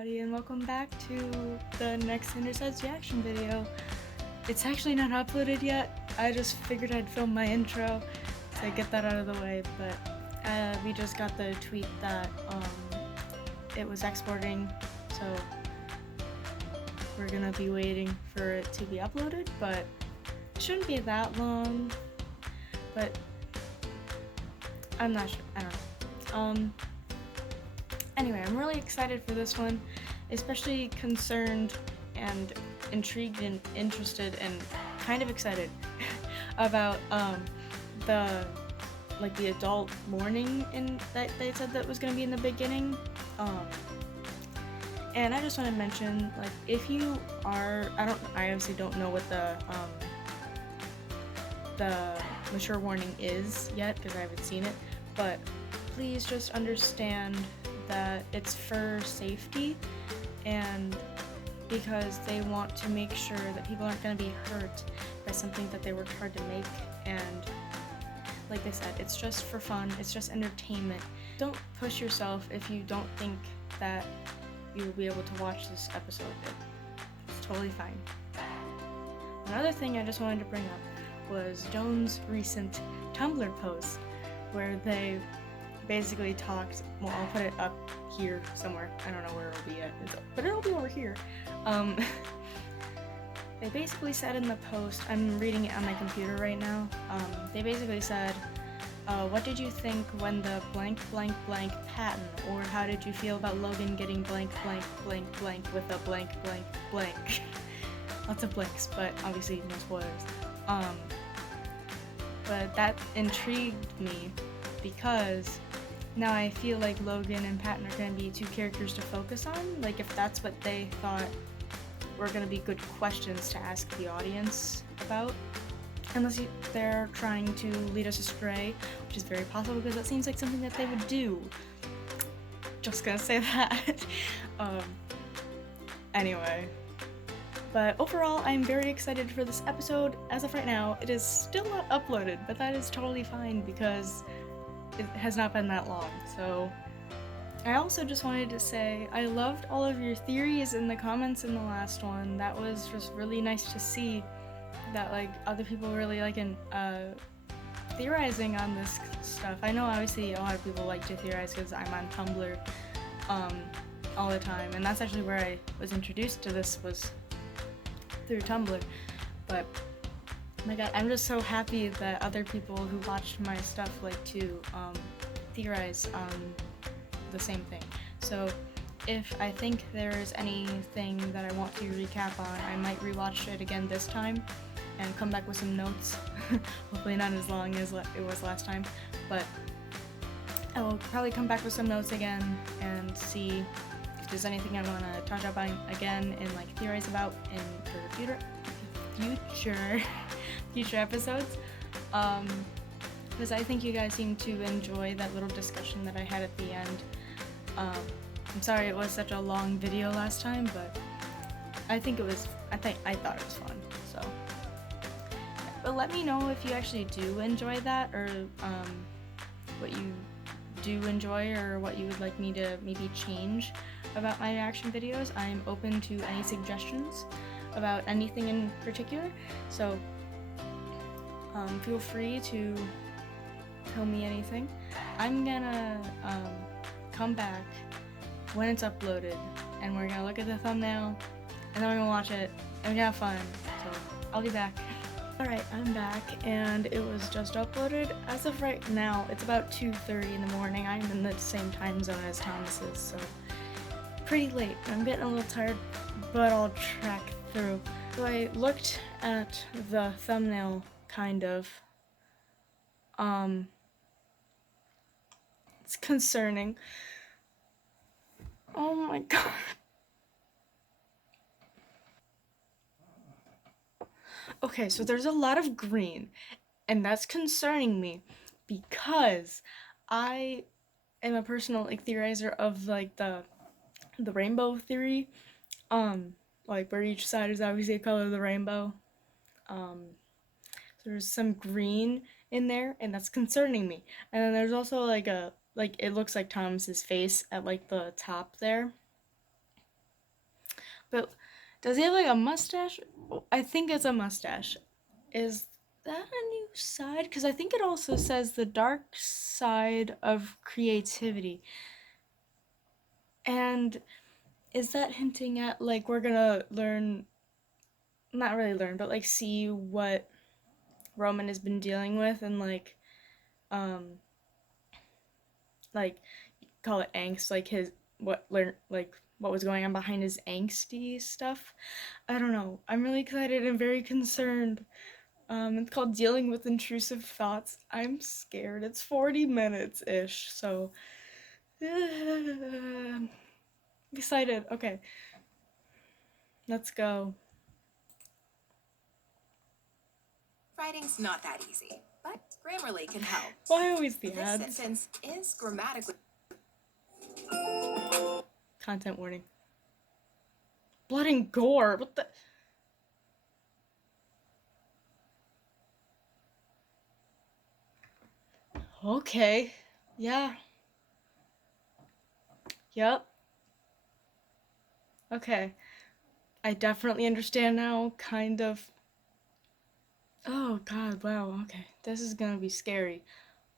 everybody, and welcome back to the next INTRUSIVE reaction video. It's actually not uploaded yet. I just figured I'd film my intro to get that out of the way, but we just got the tweet that it was exporting, so we're gonna be waiting for it to be uploaded, but it shouldn't be that long, but I'm not sure. I don't know. Anyway, I'm really excited for this one, especially concerned and intrigued and interested and kind of excited about the adult warning that they said that was going to be in the beginning. And I just want to mention, like, if you are, I obviously don't know what the mature warning is yet because I haven't seen it, but please just understand that it's for safety and because they want to make sure that people aren't going to be hurt by something that they worked hard to make. And like I said, it's just for fun, it's just entertainment. Don't push yourself if you don't think that you will be able to watch this episode. It's totally fine. Another thing I just wanted to bring up was Joan's recent Tumblr post where they basically talked, well, I'll put it up here somewhere, I don't know where it'll be at, but it'll be over here. They basically said in the post, I'm reading it on my computer right now, they basically said, what did you think when the blank blank blank patent, or how did you feel about Logan getting blank blank blank blank with a blank blank blank? Lots of blanks, but obviously no spoilers. But that intrigued me because now I feel like Logan and Patton are going to be two characters to focus on, like if that's what they thought were going to be good questions to ask the audience about. Unless they're trying to lead us astray, which is very possible because that seems like something that they would do. Just gonna say that. Anyway. But overall, I'm very excited for this episode. As of right now, it is still not uploaded, but that is totally fine because it has not been that long. So I also just wanted to say I loved all of your theories in the comments in the last one. That was just really nice to see that like other people really like theorizing on this stuff. I know obviously a lot of people like to theorize because I'm on Tumblr all the time, and that's actually where I was introduced to this, was through Tumblr. But my god, I'm just so happy that other people who watched my stuff like to theorize on the same thing. So if I think there's anything that I want to recap on, I might rewatch it again this time and come back with some notes. Hopefully not as long as it was last time, but I will probably come back with some notes again and see if there's anything I want to touch up on again and like theorize about in for future episodes. Because I think you guys seem to enjoy that little discussion that I had at the end. I'm sorry it was such a long video last time, but I thought it was fun, so. But let me know if you actually do enjoy that, or what you do enjoy, or what you would like me to maybe change about my reaction videos. I'm open to any suggestions about anything in particular, so feel free to tell me anything. I'm gonna come back when it's uploaded, and we're gonna look at the thumbnail, and then we're gonna watch it, and we're gonna have fun, so I'll be back. Alright, I'm back, and it was just uploaded. As of right now, it's about 2:30 in the morning. I'm in the same time zone as Thomas is, so pretty late. I'm getting a little tired, but I'll track through. So I looked at the thumbnail, kind of. It's concerning. Oh my god. Okay, so there's a lot of green, and that's concerning me because I am a personal like theorizer of like the rainbow theory, like where each side is obviously a color of the rainbow. There's some green in there, and that's concerning me. And then there's also like it looks like Thomas's face at like the top there. But does he have like a mustache? I think it's a mustache. Is that a new side? Because I think it also says the dark side of creativity. And is that hinting at like we're gonna learn, not really learn, but like see what Roman has been dealing with and um like call it angst, like his what was going on behind his angsty stuff. I don't know. I'm really excited and very concerned. It's called Dealing with Intrusive Thoughts. I'm scared. It's 40 minutes ish, so excited. Okay, let's go. Writing's not that easy, but Grammarly can help. Why always the This ads? sentence is grammatically... Content warning. Blood and gore. What the? Okay. Yeah. Yep. Okay. I definitely understand now, kind of. Oh god, wow. Okay. This is going to be scary.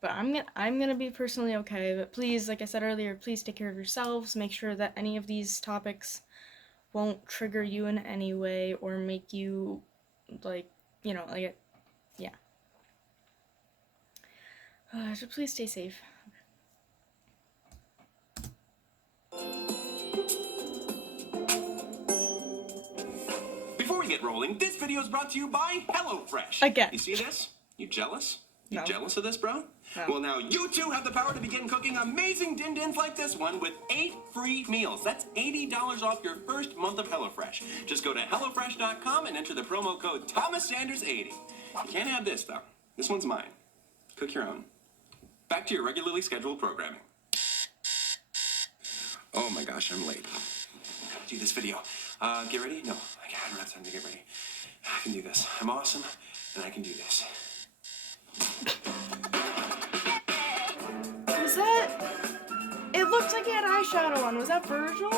But I'm gonna be personally okay. But please, like I said earlier, please take care of yourselves. Make sure that any of these topics won't trigger you in any way or make you like, yeah. So please stay safe. Before we get rolling, this video is brought to you by HelloFresh. Again. You see this? You jealous? You No. jealous of this, bro? No. Well, now you too have the power to begin cooking amazing din-dins like this one with 8 free meals. That's $80 off your first month of HelloFresh. Just go to HelloFresh.com and enter the promo code ThomasSanders80. You can't have this, though. This one's mine. Cook your own. Back to your regularly scheduled programming. Oh my gosh, I'm late. Gotta do this video. Get ready? No, I don't have time to get ready. I can do this. I'm awesome, and I can do this. Was that? It looked like he had eyeshadow on. Was that Virgil?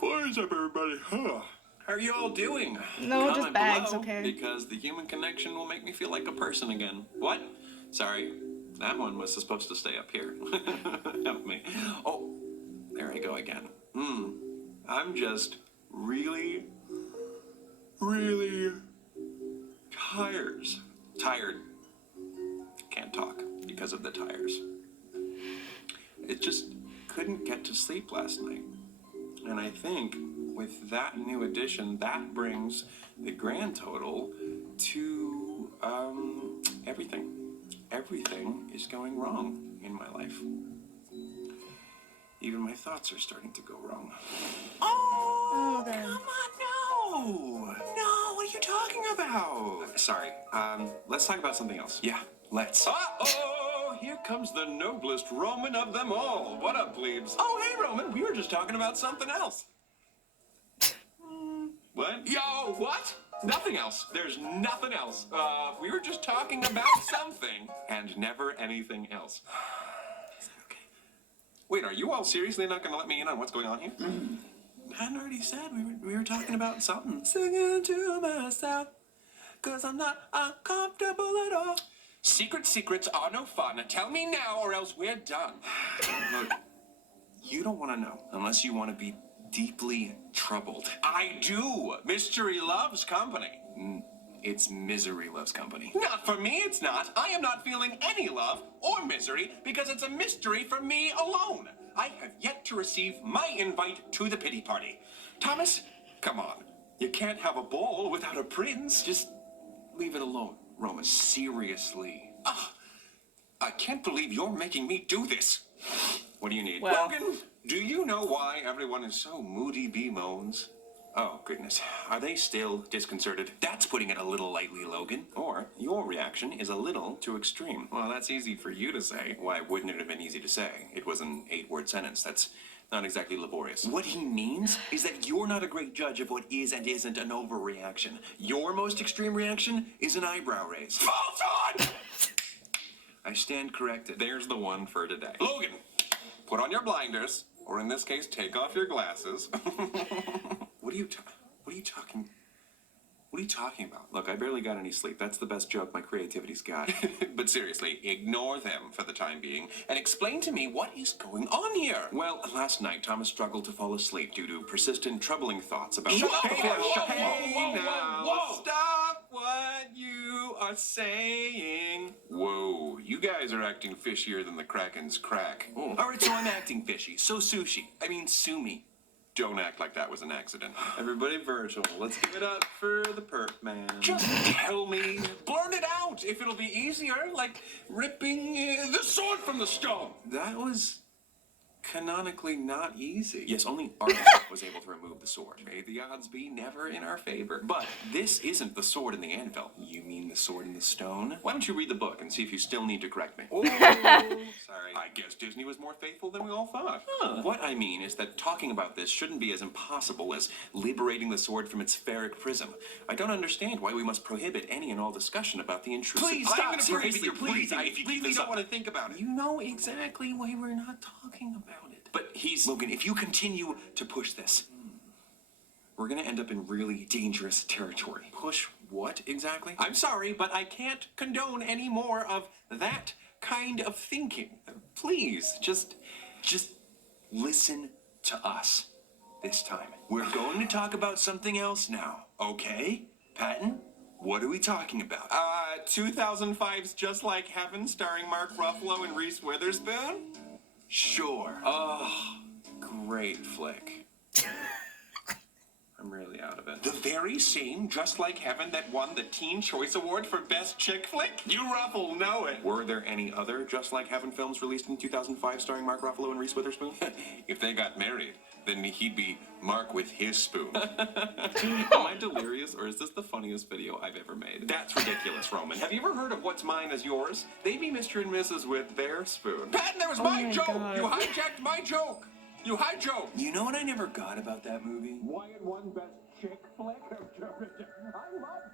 What is up, everybody? How are you all doing? No, just Comment bags, below, okay. Because the human connection will make me feel like a person again. What? Sorry, that one was supposed to stay up here. Help me. Oh, there I go again. I'm just really tired. Can't talk because of the tires. It just couldn't get to sleep last night. And I think with that new addition, that brings the grand total to everything. Everything is going wrong in my life. Even my thoughts are starting to go wrong. Oh, God. come on, no! No, what are you talking about? Sorry, let's talk about something else. Yeah, let's. Uh-oh! Here comes the noblest Roman of them all. What up, plebes? Oh, hey, Roman, we were just talking about something else. What? Yo, what? Nothing else. There's nothing else. We were just talking about something and never anything else. Is that okay? Wait, are you all seriously not going to let me in on what's going on here? Patton already said we were talking about something. Singing to myself, 'cause I'm not uncomfortable at all. Secrets are no fun. Tell me now or else we're done. Look, you don't want to know unless you want to be deeply troubled. I do. Mystery loves company. It's misery loves company. Not for me, it's not. I am not feeling any love or misery because it's a mystery for me alone. I have yet to receive my invite to the pity party. Thomas, come on. You can't have a ball without a prince. Just leave it alone, Roman. Seriously. I can't believe you're making me do this. What do you need? Well. Logan, do you know why everyone is so moody bemoans? Oh, goodness. Are they still disconcerted? That's putting it a little lightly, Logan. Or your reaction is a little too extreme. Well, that's easy for you to say. Why wouldn't it have been easy to say? It was an 8-word sentence. That's not exactly laborious. What he means is that you're not a great judge of what is and isn't an overreaction. Your most extreme reaction is an eyebrow raise. False on! I stand corrected. There's the one for today. Logan, put on your blinders Or in this case, take off your glasses. What are you talking about? Look, I barely got any sleep. That's the best joke my creativity's got. But seriously, ignore them for the time being and explain to me what is going on here. Well, last night Thomas struggled to fall asleep due to persistent, troubling thoughts about... Shut up! Whoa! Stop what you are saying. Whoa, you guys are acting fishier than the Kraken's crack. All right, so I'm acting fishy. So sue me. Don't act like that was an accident. Everybody virtual. Let's give it up for the perp man. Just tell me. Blurt it out if it'll be easier, like ripping the sword from the stone. That was canonically not easy. Yes, only Arthur was able to remove the sword. May the odds be never in our favor. But this isn't the sword in the anvil. You mean the sword in the stone? Why don't you read the book and see if you still need to correct me? Oh, sorry. I guess Disney was more faithful than we all thought. What I mean is that talking about this shouldn't be as impossible as liberating the sword from its ferric prism. I don't understand why we must prohibit any and all discussion about the intrusive... Please, I'm stop. gonna prohibit your breathing if you really don't want to think about it. You know exactly why we're not talking about it. But Logan, if you continue to push this, we're gonna end up in really dangerous territory. Push what exactly? I'm sorry, but I can't condone any more of that kind of thinking. Please, just listen to us this time. We're going to talk about something else now, okay? Patton, what are we talking about? 2005's Just Like Heaven, starring Mark Ruffalo and Reese Witherspoon? Sure. Oh, great flick. I'm really out of it. The very same Just Like Heaven that won the Teen Choice Award for Best Chick Flick? You Ruffle know it. Were there any other Just Like Heaven films released in 2005 starring Mark Ruffalo and Reese Witherspoon? If they got married, then he'd be Mark with his spoon. Am I delirious, or is this the funniest video I've ever made? That's ridiculous, Roman. Have you ever heard of What's Mine is Yours? They be Mr. and Mrs. with their spoon. Patton, that was my joke! God. You hijacked my joke! You hijacked! You know what I never got about that movie? Wyatt won Best Chick Flick? I love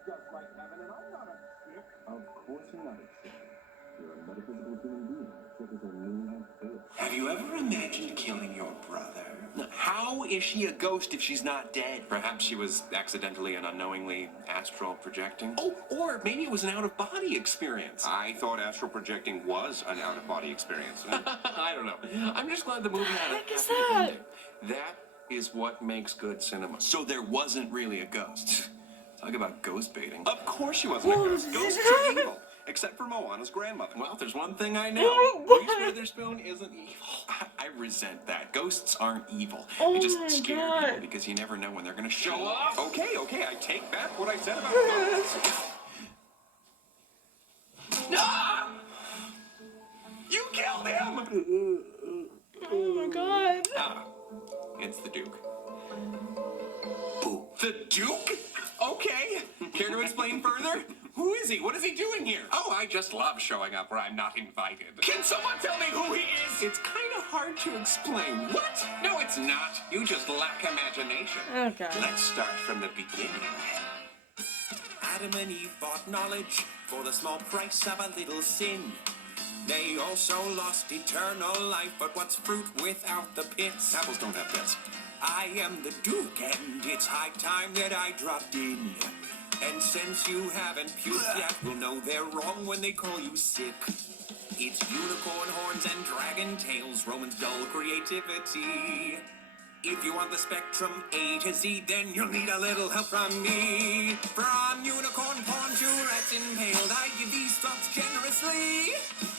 Just Like Heaven, and I'm not a chick. Of course you're not a chick. You're a metaphysical human being. Chick is a mean face. Have you ever imagined killing your brother? How is she a ghost if she's not dead? Perhaps she was accidentally and unknowingly astral projecting? Oh, or maybe it was an out-of-body experience. I thought astral projecting was an out-of-body experience. I don't know. I'm just glad the movie had a What the heck is happy that? ending. That is what makes good cinema. So there wasn't really a ghost. Talk about ghost baiting. Of course she wasn't a ghost. Ghosts are evil. Except for Moana's grandmother. Well, there's one thing I know. Reese Witherspoon isn't evil. I resent that. Ghosts aren't evil. Oh They just my scare God. people because you never know when they're gonna show up. Okay, I take back what I said about ghosts. No! You killed him! Oh my God. It's the Duke. Boo. The Duke? Okay. Care to explain further? Who is he? What is he doing here? Oh, I just love showing up where I'm not invited. Can someone tell me who he is? It's kind of hard to explain. What? No, it's not. You just lack imagination. Okay. Let's start from the beginning. Adam and Eve bought knowledge for the small price of a little sin. They also lost eternal life, but what's fruit without the pits? Apples don't have pits. I am the Duke, and it's high time that I dropped in. And since you haven't puked yet, we'll know they're wrong when they call you sick. It's unicorn horns and dragon tails, Roman's dull creativity. If you want the spectrum A to Z, then you'll need a little help from me. From unicorn porn to rats impaled, I give these thoughts generously.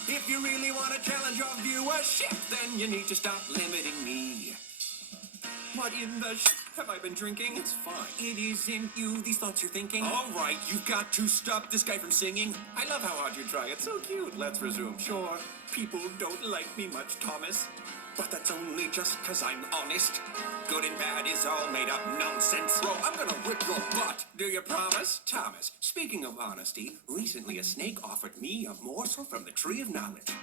If you really want to challenge your viewership, then you need to stop limiting me. What in the have I been drinking? It's fine. It isn't you, these thoughts you're thinking. All right, you've got to stop this guy from singing. I love how hard you try. It's so cute. Let's resume. Sure, people don't like me much, Thomas. But that's only just because I'm honest. Good and bad is all made up nonsense. Bro, I'm gonna whip your butt. Do you promise? Thomas, speaking of honesty, recently a snake offered me a morsel from the tree of knowledge.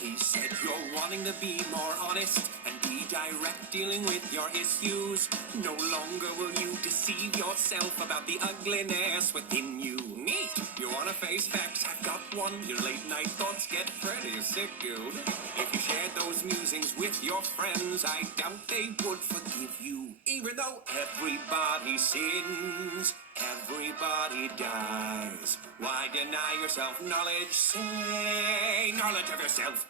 He said you're wanting to be more honest and be direct dealing with your issues. No longer will you deceive yourself about the ugliness within you. Neat! You wanna face facts? I've got one. Your late night thoughts get pretty sick, dude. If you shared those musings with your friends, I doubt they would forgive you. Even though everybody sins, everybody dies. Why deny yourself knowledge? Say knowledge of yourself.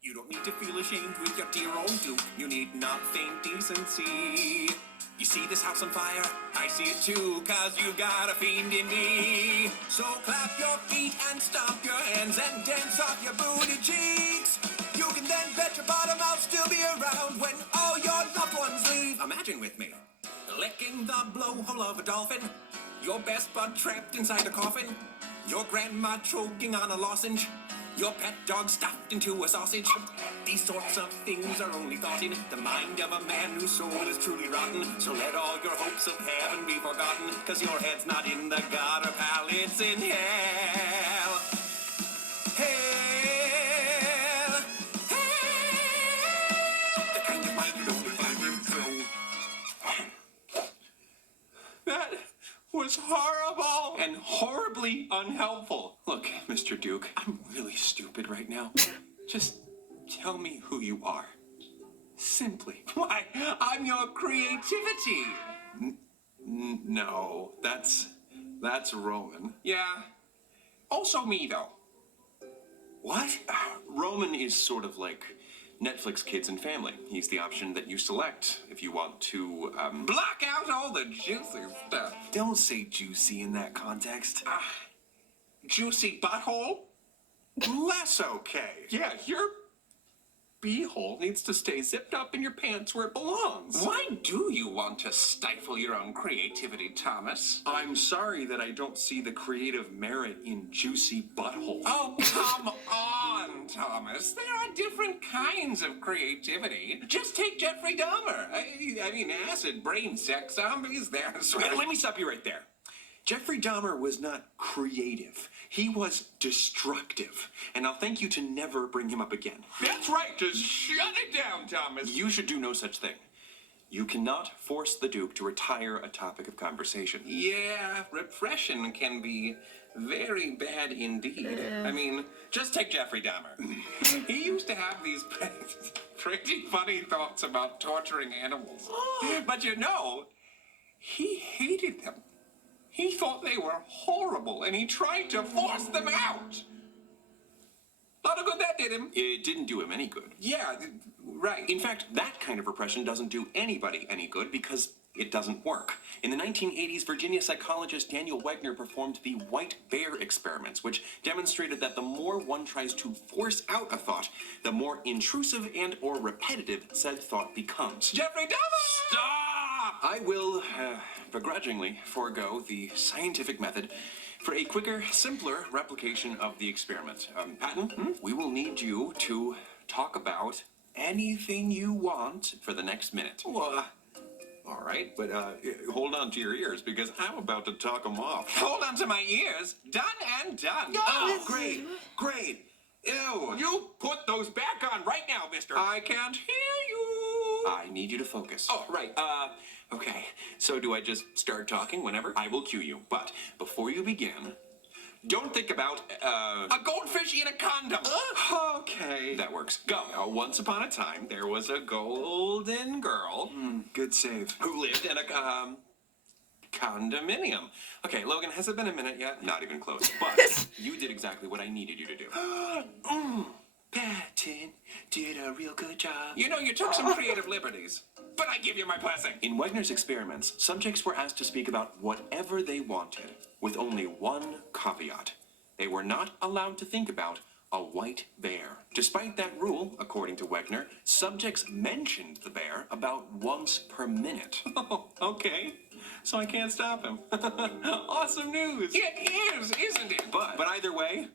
You don't need to feel ashamed with your dear old Duke. You need not feign decency. You see this house on fire? I see it too, cause you got a fiend in me. So clap your feet and stomp your hands and dance off your booty cheeks. You can then bet your bottom I'll still be around when all your loved ones leave. Imagine with me, licking the blowhole of a dolphin, your best bud trapped inside a coffin, your grandma choking on a lozenge, your pet dog stuffed into a sausage. These sorts of things are only thought in the mind of a man whose soul is truly rotten. So let all your hopes of heaven be forgotten, cause your head's not in the gutter, pal, it's in hell. Hell. Hell. The kind of mind you don't find in through. That was horrible and horribly unhelpful. Look, Mr. Duke, I'm really stupid right now. Just tell me who you are. Simply. Why, I'm your creativity. No, that's Roman. Yeah. Also me, though. What? Roman is sort of like Netflix Kids and Family. He's the option that you select if you want to, Block out all the juicy stuff. Don't say juicy in that context. Juicy butthole? Less okay. Yeah, your beehole needs to stay zipped up in your pants where it belongs. Why do you want to stifle your own creativity, Thomas? I'm sorry that I don't see the creative merit in juicy butthole. Oh, come on, Thomas. There are different kinds of creativity. Just take Jeffrey Dahmer. I mean, acid brain sex zombies, they're sort of... Let me stop you right there. Jeffrey Dahmer was not creative. He was destructive. And I'll thank you to never bring him up again. That's right. Just shut it down, Thomas. You should do no such thing. You cannot force the Duke to retire a topic of conversation. Yeah, repression can be very bad indeed. I mean, just take Jeffrey Dahmer. He used to have these pretty funny thoughts about torturing animals. But you know, he hated them. He thought they were horrible, and he tried to force them out. Lot of good that did him. It didn't do him any good. Yeah, right. In fact, that kind of repression doesn't do anybody any good because it doesn't work. In the 1980s, Virginia psychologist Daniel Wegner performed the white bear experiments, which demonstrated that the more one tries to force out a thought, the more intrusive and or repetitive said thought becomes. Jeffrey Dahmer! Stop! I will begrudgingly forego the scientific method for a quicker, simpler replication of the experiment. Patton, we will need you to talk about anything you want for the next minute. Well, All right, but hold on to your ears because I'm about to talk them off. hold on to my ears. Done and done. Oh, great, great. Ew. You put those back on right now, mister. I can't hear you. I need you to focus. Oh, right. Okay. So do I just start talking whenever? I will cue you. But before you begin, don't think about, A goldfish in a condom. Okay. That works. Go. Now, once upon a time, there was a golden girl. Good save. Who lived in a, condominium. Okay, Logan, has it been a minute yet? Not even close. But you did exactly what I needed you to do. Patton did a real good job. You know, you took some creative liberties, but I give you my blessing. In Wegner's experiments, subjects were asked to speak about whatever they wanted, with only one caveat. They were not allowed to think about a white bear. Despite that rule, according to Wegner, subjects mentioned the bear about once per minute. Oh, okay. So I can't stop him. Awesome news. It is, isn't it? But either way,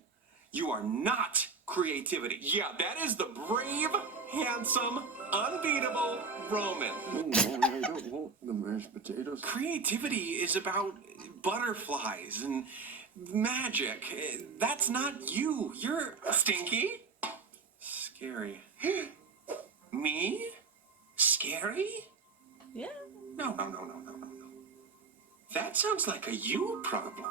you are not creativity. Yeah, that is the brave, handsome, unbeatable Roman. I don't want the mashed potatoes. Creativity is about butterflies and magic. That's not you. You're Stinky? scary. Me? Scary? Yeah. No. That sounds like a you problem.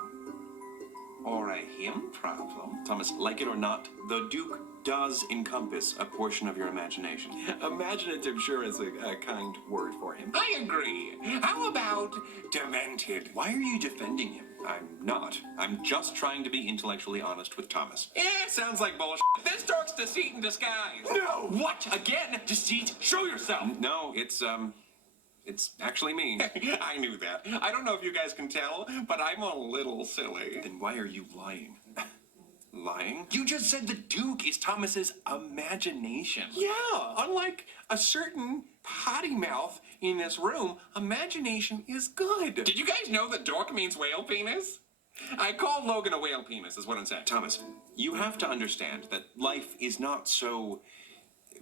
or a him problem. Thomas, like it or not, the Duke does encompass a portion of your imagination. Imaginative sure is a kind word for him. I agree. How about demented? Why are you defending him? I'm not. I'm just trying to be intellectually honest with Thomas. Sounds like bullshit. This dork's deceit in disguise. No! What? Again? Deceit? Show yourself! No, it's actually me. I knew that. I don't know if you guys can tell, but I'm a little silly. Then why are you lying? Lying? You just said the Duke is Thomas's imagination. Yeah, unlike a certain potty mouth in this room, imagination is good. Did you guys know that dork means whale penis? I called Logan a whale penis, is what I'm saying. Thomas, you have to understand that life is not so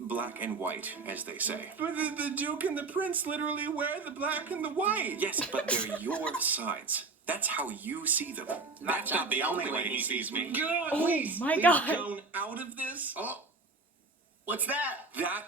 black and white, as they say. But the Duke and the Prince literally wear the black and the white. Yes, but they're your sides. That's how you see them. That's not the only way he sees me. God, Oh please, my leave God. Joan out of this. Oh, what's that? That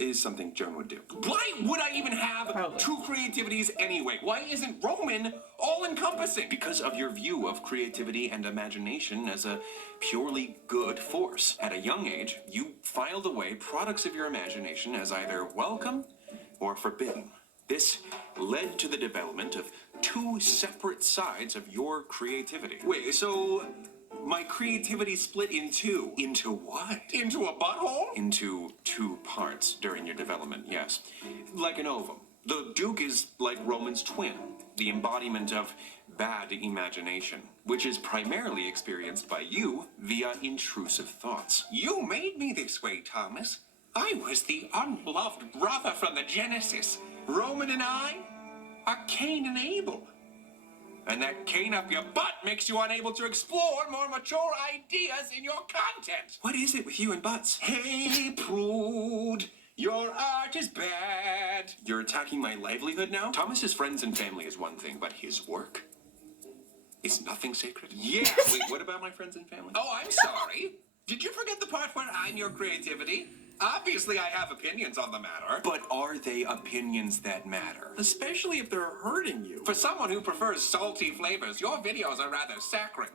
is something Joan would do. Why would I even have Probably. two creativities anyway? Why isn't Roman all-encompassing? Because of your view of creativity and imagination as a purely good force. At a young age, you filed away products of your imagination as either welcome or forbidden. This led to the development of two separate sides of your creativity. Wait, so my creativity split in two. Into what? Into a butthole? Into two parts during your development, yes. Like an ovum. The Duke is like Roman's twin, the embodiment of bad imagination, which is primarily experienced by you via intrusive thoughts. You made me this way, Thomas. I was the unloved brother from the Genesis. Roman and I are Cain and Abel. And that cane up your butt makes you unable to explore more mature ideas in your content. What is it with you and butts? Hey, prude, your art is bad. You're attacking my livelihood now? Thomas's friends and family is one thing, but his work is nothing sacred. Yeah, wait, what about my friends and family? Oh, I'm sorry. Did you forget the part where I'm your creativity? Obviously, I have opinions on the matter. But are they opinions that matter? Especially if they're hurting you. For someone who prefers salty flavors, your videos are rather saccharine.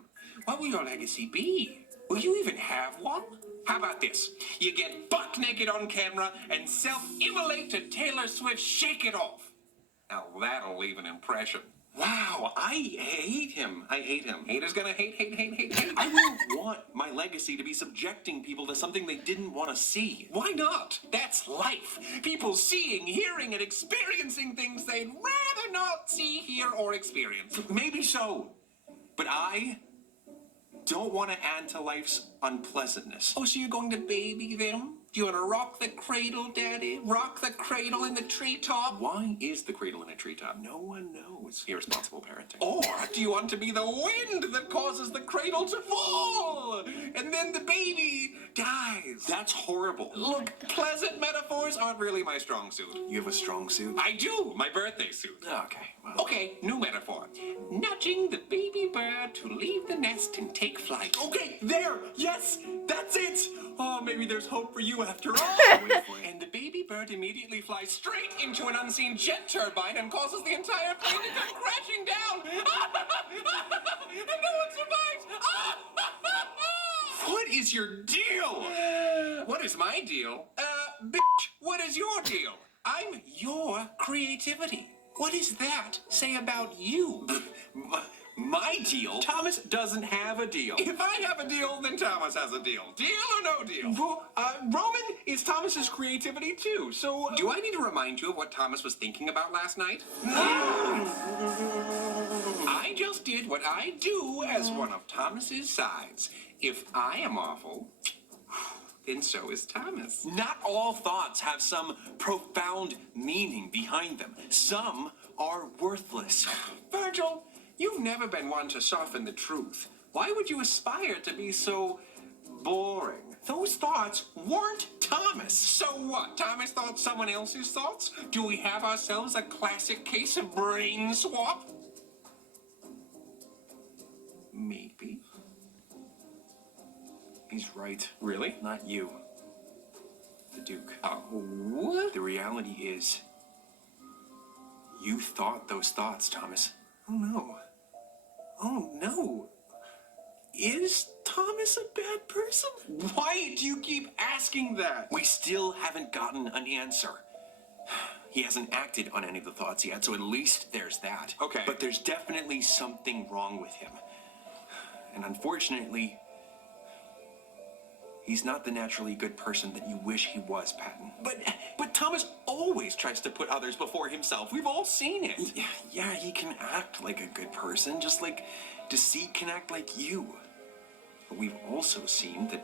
What will your legacy be? Will you even have one? How about this? You get buck naked on camera and self-immolate to Taylor Swift's Shake It Off. Now that'll leave an impression. Wow, I hate him. I hate him. Haters gonna hate. I wouldn't want my legacy to be subjecting people to something they didn't want to see. Why not? That's life. People seeing, hearing, and experiencing things they'd rather not see, hear, or experience. Maybe so. But I don't want to add to life's unpleasantness. Oh, so you're going to baby them? Do you want to rock the cradle, Daddy? Rock the cradle in the treetop? Why is the cradle in a treetop? No one knows. Irresponsible parenting. Or do you want to be the wind that causes the cradle to fall? And then the baby dies. That's horrible. Look, pleasant metaphors aren't really my strong suit. You have a strong suit? I do. My birthday suit. Okay, well. Okay, new metaphor. Nudging the baby bird to leave the nest and take flight. Okay, there. Yes, that's it. Oh, maybe there's hope for you after all. And the baby bird immediately flies straight into an unseen jet turbine and causes the entire plane to come crashing down. And no one survives. What is your deal? What is my deal? Bitch, what is your deal? I'm your creativity. What does that say about you? My deal? Thomas doesn't have a deal. If I have a deal, then Thomas has a deal. Deal or no deal? Roman is Thomas's creativity too, so... Do I need to remind you of what Thomas was thinking about last night? I just did what I do as one of Thomas's sides. If I am awful, then so is Thomas. Not all thoughts have some profound meaning behind them. Some are worthless. Virgil, you've never been one to soften the truth. Why would you aspire to be so boring? Those thoughts weren't Thomas. So what? Thomas thought someone else's thoughts? Do we have ourselves a classic case of brain swap? Maybe. He's right. Really? Not you. The Duke. What? The reality is, you thought those thoughts, Thomas. Oh no. Oh no. Is Thomas a bad person? Why do you keep asking that? We still haven't gotten an answer. He hasn't acted on any of the thoughts yet, so at least there's that. Okay. But there's definitely something wrong with him. And unfortunately, he's not the naturally good person that you wish he was, Patton. But Thomas always tries to put others before himself. We've all seen it. Yeah, he can act like a good person, just like Deceit can act like you. But we've also seen that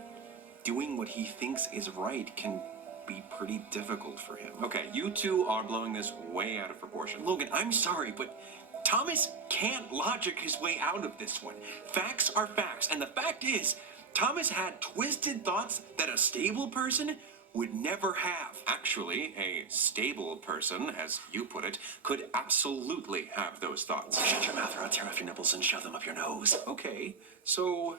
doing what he thinks is right can be pretty difficult for him. Okay, you two are blowing this way out of proportion. Logan, I'm sorry, but Thomas can't logic his way out of this one. Facts are facts, and the fact is, Thomas had twisted thoughts that a stable person would never have. Actually, a stable person, as you put it, could absolutely have those thoughts. Shut your mouth or I'll tear off your nipples and shove them up your nose. Okay, so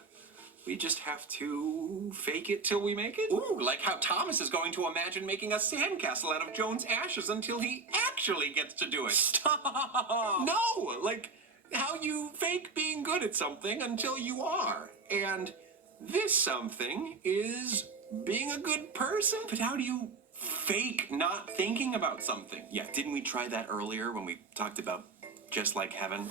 we just have to fake it till we make it? Ooh, like how Thomas is going to imagine making a sandcastle out of Joan's ashes until he actually gets to do it. Stop! No! Like how you fake being good at something until you are. And this something is being a good person. But how do you fake not thinking about something? Yeah, didn't we try that earlier when we talked about just like heaven?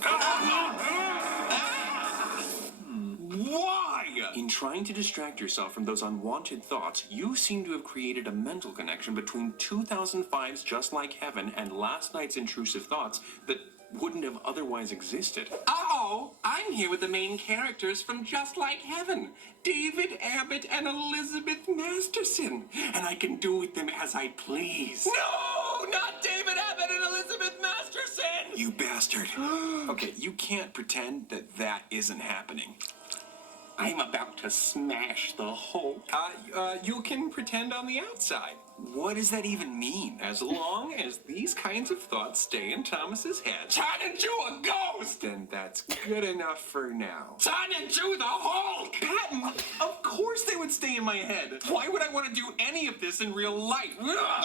Why? In trying to distract yourself from those unwanted thoughts, you seem to have created a mental connection between 2005's Just Like Heaven and last night's Intrusive Thoughts that wouldn't have otherwise existed. Uh-oh! I'm here with the main characters from Just Like Heaven, David Abbott and Elizabeth Masterson, and I can do with them as I please. No! Not David Abbott and Elizabeth Masterson! You bastard. Okay, you can't pretend that that isn't happening. I'm about to smash the Hulk. You can pretend on the outside. What does that even mean? As long as these kinds of thoughts stay in Thomas's head. Turn into a ghost! Then that's good enough for now. Turn into the Hulk! Patton, of course they would stay in my head. Why would I want to do any of this in real life?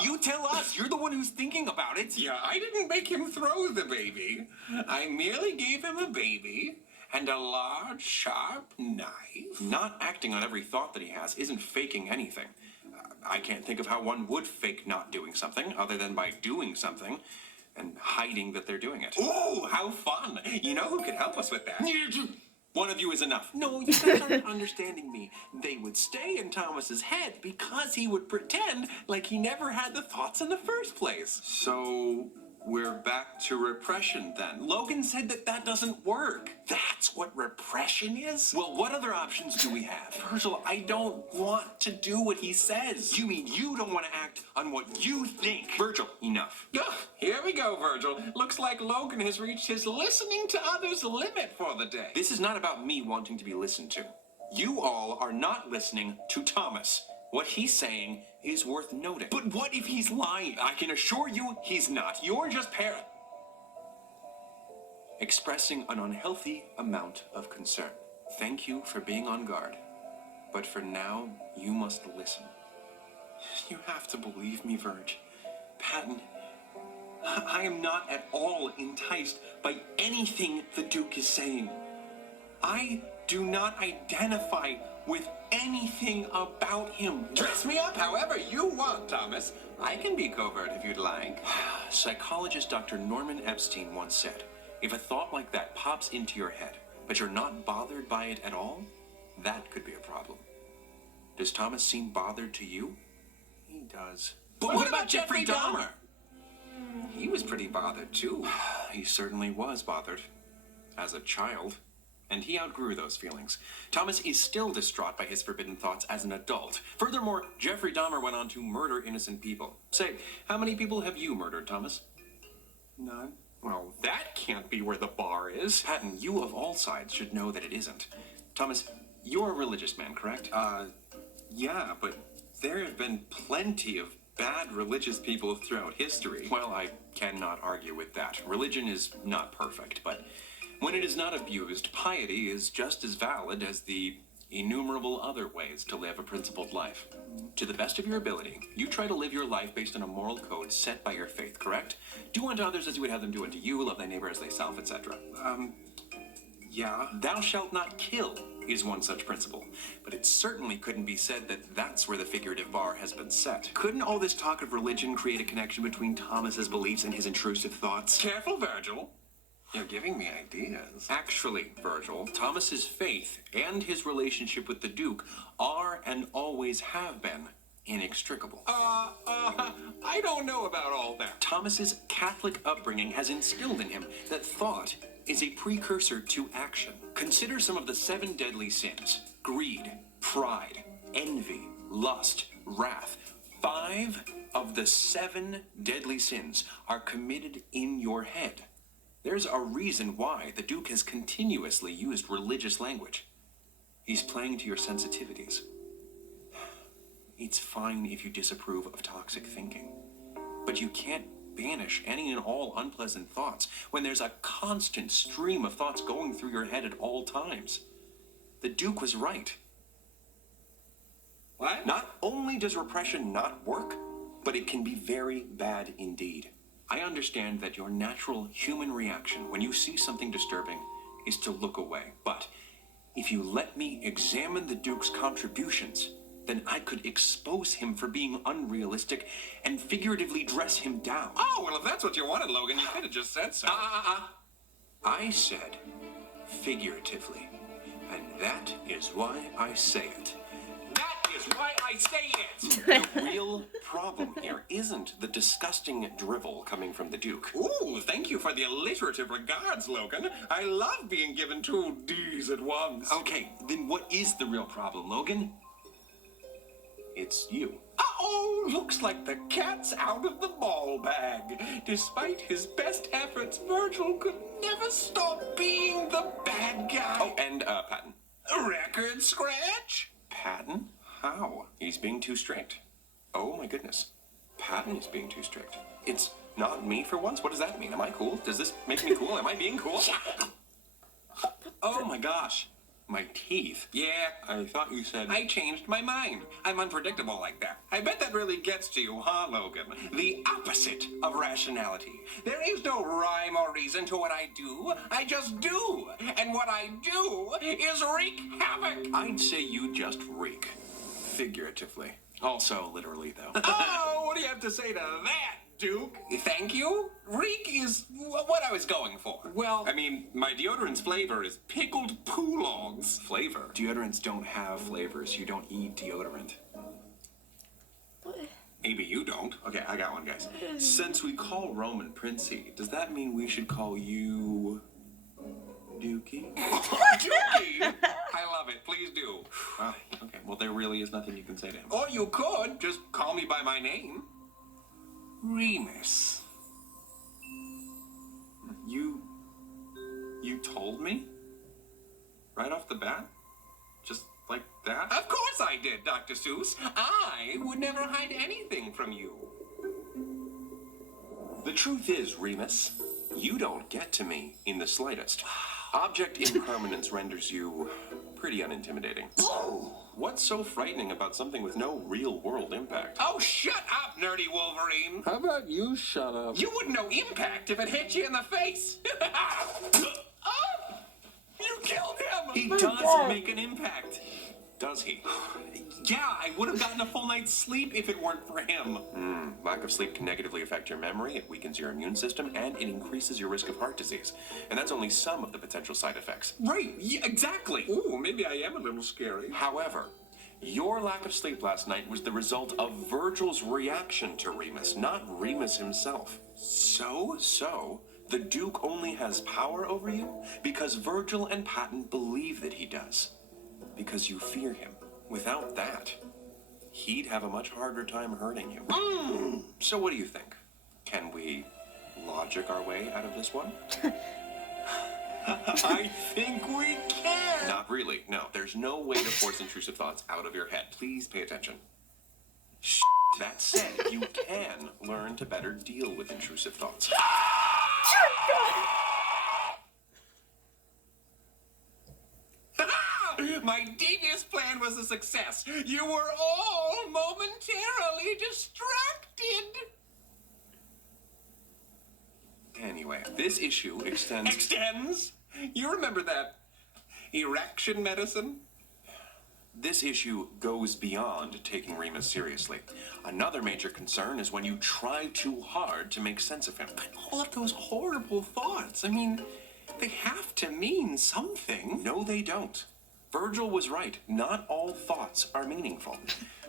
You tell us. You're the one who's thinking about it. Yeah, I didn't make him throw the baby. I merely gave him a baby and a large, sharp knife. Not acting on every thought that he has isn't faking anything. I can't think of how one would fake not doing something other than by doing something and hiding that they're doing it. Ooh, how fun! You know who could help us with that? One of you is enough. No, you guys aren't understanding me. They would stay in Thomas's head because he would pretend like he never had the thoughts in the first place. So we're back to repression then. Logan said that that doesn't work. That's what repression is? Well, what other options do we have? Virgil, I don't want to do what he says. You mean you don't want to act on what you think? Virgil, enough. Ugh, here we go, Virgil. Looks like Logan has reached his listening to others limit for the day. This is not about me wanting to be listened to. You all are not listening to Thomas. What he's saying is worth noting. But what if he's lying? I can assure you he's not. You're just expressing an unhealthy amount of concern. Thank you for being on guard. But for now, you must listen. You have to believe me, Verge. Patton, I am not at all enticed by anything the Duke is saying. I do not identify with anything about him. Dress me up however you want, Thomas. I can be covert if you'd like. Psychologist Dr. Norman Epstein once said, if a thought like that pops into your head, but you're not bothered by it at all, that could be a problem. Does Thomas seem bothered to you? He does. But what about Jeffrey Dahmer? He was pretty bothered too. He certainly was bothered. As a child. And he outgrew those feelings. Thomas is still distraught by his forbidden thoughts as an adult. Furthermore, Jeffrey Dahmer went on to murder innocent people. Say, how many people have you murdered, Thomas? None. Well, that can't be where the bar is. Patton, you of all sides should know that it isn't. Thomas, you're a religious man, correct? Yeah, but there have been plenty of bad religious people throughout history. Well, I cannot argue with that. Religion is not perfect, but when it is not abused, piety is just as valid as the innumerable other ways to live a principled life. To the best of your ability, you try to live your life based on a moral code set by your faith, correct? Do unto others as you would have them do unto you, love thy neighbor as thyself, etc. Yeah. Thou shalt not kill is one such principle, but it certainly couldn't be said that that's where the figurative bar has been set. Couldn't all this talk of religion create a connection between Thomas's beliefs and his intrusive thoughts? Careful, Virgil. You're giving me ideas. Actually, Virgil, Thomas's faith and his relationship with the Duke are and always have been inextricable. I don't know about all that. Thomas's Catholic upbringing has instilled in him that thought is a precursor to action. Consider some of the 7 deadly sins: greed, pride, envy, lust, wrath. 5 of the 7 deadly sins are committed in your head. There's a reason why the Duke has continuously used religious language. He's playing to your sensitivities. It's fine if you disapprove of toxic thinking, but you can't banish any and all unpleasant thoughts when there's a constant stream of thoughts going through your head at all times. The Duke was right. What? Not only does repression not work, but it can be very bad indeed. I understand that your natural human reaction when you see something disturbing is to look away, but if you let me examine the Duke's contributions, then I could expose him for being unrealistic and figuratively dress him down. Oh, well, if that's what you wanted, Logan, you could have just said so. I said figuratively, and that is why I say it. That is why I say it! The real problem here isn't the disgusting drivel coming from the Duke. Ooh, thank you for the alliterative regards, Logan. I love being given 2 D's at once. Okay, then what is the real problem, Logan? It's you. Uh-oh, looks like the cat's out of the ball bag. Despite his best efforts, Virgil could never stop being the bad guy. Oh, and, Patton. Record scratch? Patton? How? He's being too strict. Oh, my goodness. Patton is being too strict. It's not me for once? What does that mean? Am I cool? Does this make me cool? Am I being cool? Oh, my gosh. My teeth. Yeah, I thought you said... I changed my mind. I'm unpredictable like that. I bet that really gets to you, huh, Logan? The opposite of rationality. There is no rhyme or reason to what I do. I just do. And what I do is wreak havoc. I'd say you just reek. Figuratively. Also, literally, though. Oh, what do you have to say to that, Duke? Thank you? Reek is what I was going for. Well, I mean, my deodorant's flavor is pickled poolongs. Flavor? Deodorants don't have flavors. You don't eat deodorant. What? Maybe you don't. Okay, I got one, guys. Since we call Roman Princey, does that mean we should call you... Dookie? Dookie? I love it. Please do. Wow. Okay, well, there really is nothing you can say to him. Or you could just call me by my name. Remus. You told me? Right off the bat? Just like that? Of course I did, Dr. Seuss. I would never hide anything from you. The truth is, Remus, you don't get to me in the slightest. Object impermanence renders you pretty unintimidating. What's so frightening about something with no real-world impact? Oh, shut up, nerdy Wolverine! How about you shut up? You wouldn't know impact if it hit you in the face! Oh, you killed him! He does make an impact. Does he? Yeah, I would have gotten a full night's sleep if it weren't for him. Lack of sleep can negatively affect your memory, it weakens your immune system, and it increases your risk of heart disease. And that's only some of the potential side effects. Right, yeah, exactly. Ooh, maybe I am a little scary. However, your lack of sleep last night was the result of Virgil's reaction to Remus, not Remus himself. So, the Duke only has power over you because Virgil and Patton believe that he does. Because you fear him. Without that, he'd have a much harder time hurting you. So what do you think? Can we logic our way out of this one? I think we can! Not really, no. There's no way to force intrusive thoughts out of your head. Please pay attention. That said, you can learn to better deal with intrusive thoughts. My devious plan was a success. You were all momentarily distracted. Anyway, this issue extends... Extends? You remember that erection medicine? This issue goes beyond taking Remus seriously. Another major concern is when you try too hard to make sense of him. All of those horrible thoughts, I mean, they have to mean something. No, they don't. Virgil was right. Not all thoughts are meaningful.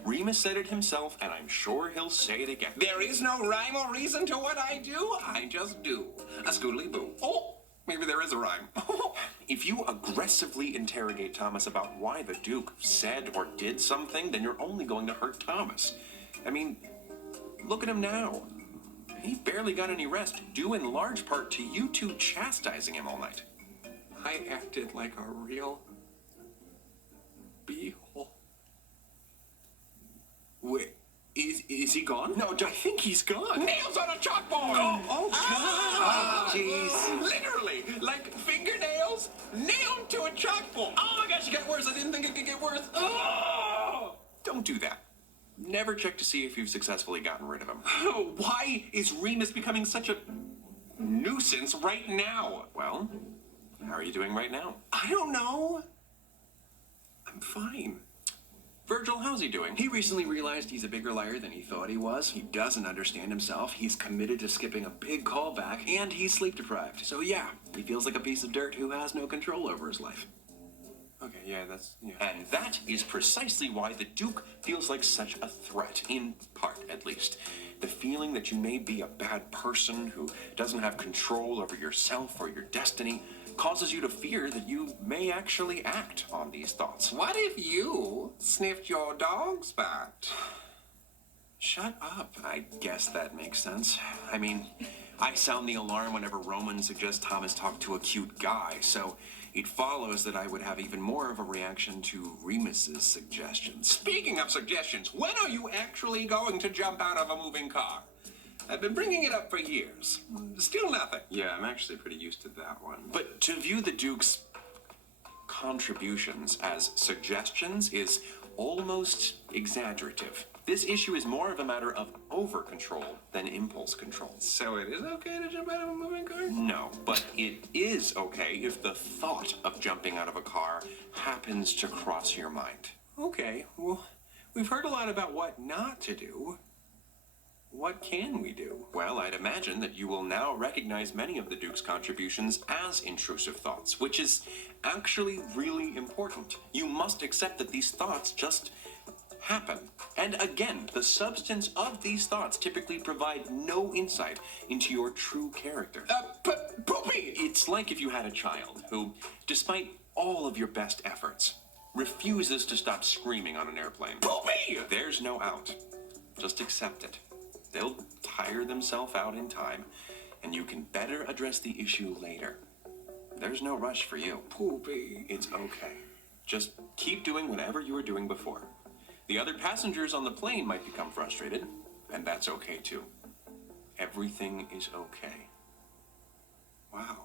Remus said it himself, and I'm sure he'll say it again. There is no rhyme or reason to what I do. I just do. A scoodly boo. Oh, maybe there is a rhyme. If you aggressively interrogate Thomas about why the Duke said or did something, then you're only going to hurt Thomas. I mean, look at him now. He barely got any rest, due in large part to you two chastising him all night. I acted like a real beehole. Wait, is he gone? No, I think he's gone. Nails on a chalkboard! Oh, jeez. Literally, like fingernails nailed to a chalkboard. Oh my gosh, it got worse. I didn't think it could get worse. Oh! Don't do that. Never check to see if you've successfully gotten rid of him. Why is Remus becoming such a nuisance right now? Well, how are you doing right now? I don't know. I'm fine. Virgil, how's he doing? He recently realized he's a bigger liar than he thought he was. He doesn't understand himself. He's committed to skipping a big callback, and he's sleep deprived. So yeah, he feels like a piece of dirt who has no control over his life. Okay, yeah. And that is precisely why the Duke feels like such a threat, in part at least. The feeling that you may be a bad person who doesn't have control over yourself or your destiny causes you to fear that you may actually act on these thoughts. What if you sniffed your dog's butt? Shut up. I guess that makes sense. I mean, I sound the alarm whenever Roman suggests Thomas talk to a cute guy, so it follows that I would have even more of a reaction to Remus's suggestions. Speaking of suggestions, when are you actually going to jump out of a moving car? I've been bringing it up for years. Still nothing. Yeah, I'm actually pretty used to that one. But to view the Duke's contributions as suggestions is almost exaggerative. This issue is more of a matter of over-control than impulse control. So it is okay to jump out of a moving car? No, but it is okay if the thought of jumping out of a car happens to cross your mind. Okay, well, we've heard a lot about what not to do. What can we do? Well, I'd imagine that you will now recognize many of the Duke's contributions as intrusive thoughts, which is actually really important. You must accept that these thoughts just happen. And again, the substance of these thoughts typically provide no insight into your true character. Poopy! It's like if you had a child who, despite all of your best efforts, refuses to stop screaming on an airplane. Poopy! There's no out. Just accept it. They'll tire themselves out in time, and you can better address the issue later. There's no rush for you. Poopy. It's okay. Just keep doing whatever you were doing before. The other passengers on the plane might become frustrated, and that's okay too. Everything is okay. Wow.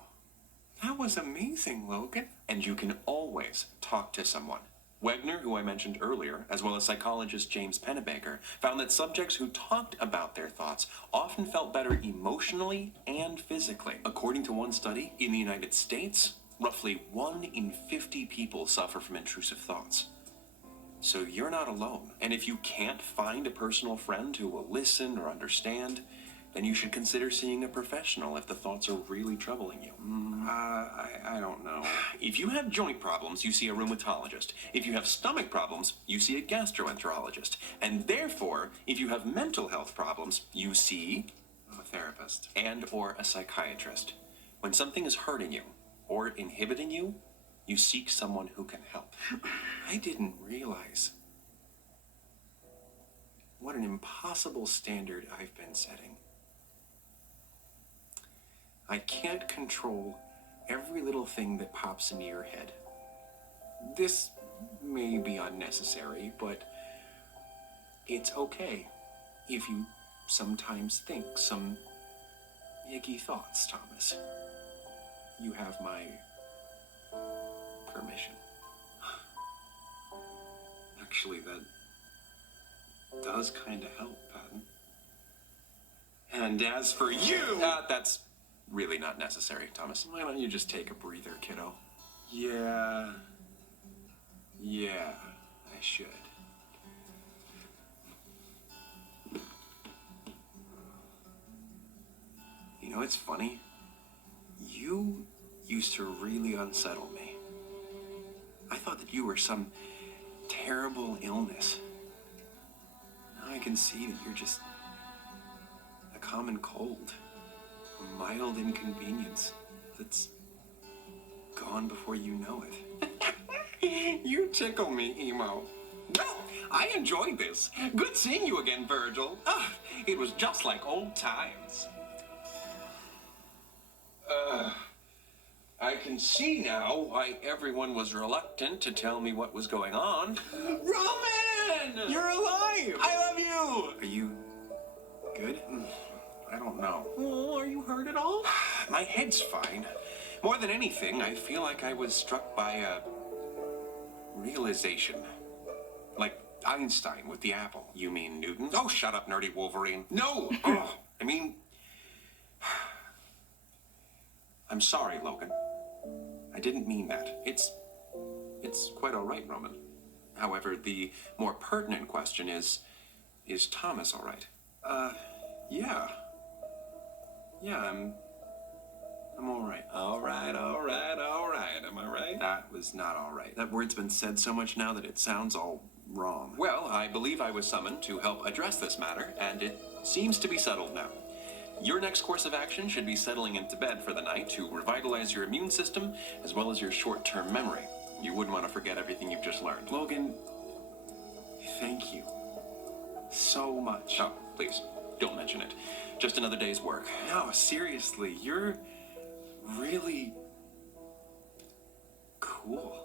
That was amazing, Logan. And you can always talk to someone. Wegner, who I mentioned earlier, as well as psychologist James Pennebaker, found that subjects who talked about their thoughts often felt better emotionally and physically. According to one study, in the United States, roughly 1 in 50 people suffer from intrusive thoughts. So you're not alone. And if you can't find a personal friend who will listen or understand, then you should consider seeing a professional if the thoughts are really troubling you. I don't know. If you have joint problems, you see a rheumatologist. If you have stomach problems, you see a gastroenterologist. And therefore, if you have mental health problems, you see a therapist and or a psychiatrist. When something is hurting you or inhibiting you, you seek someone who can help. I didn't realize what an impossible standard I've been setting. I can't control every little thing that pops into your head. This may be unnecessary, but it's okay if you sometimes think some icky thoughts, Thomas. You have my permission. Actually, that does kind of help, Patton. And as for you... that's really not necessary, Thomas. Why don't you just take a breather, kiddo? Yeah. Yeah, I should. You know, it's funny. You used to really unsettle me. I thought that you were some terrible illness. Now I can see that you're just a common cold, a mild inconvenience that's gone before you know it. You tickle me, Emo. Well, I enjoyed this. Good seeing you again, Virgil. It was just like old times. I can see now why everyone was reluctant to tell me what was going on. Roman! You're alive! I love you! Are you good? I don't know. Oh, are you hurt at all? My head's fine. More than anything, I feel like I was struck by a realization. Like Einstein with the apple. You mean Newton? Oh, shut up, nerdy Wolverine. No! I mean... I'm sorry, Logan. I didn't mean that. It's quite all right, Roman. However, the more pertinent question is Thomas all right? Yeah. Yeah, I'm all right. All right. Am I right? That was not all right. That word's been said so much now that it sounds all wrong. Well, I believe I was summoned to help address this matter, and it seems to be settled now. Your next course of action should be settling into bed for the night to revitalize your immune system as well as your short-term memory. You wouldn't want to forget everything you've just learned. Logan, thank you so much. Oh, please, don't mention it. Just another day's work. No, seriously, you're really cool.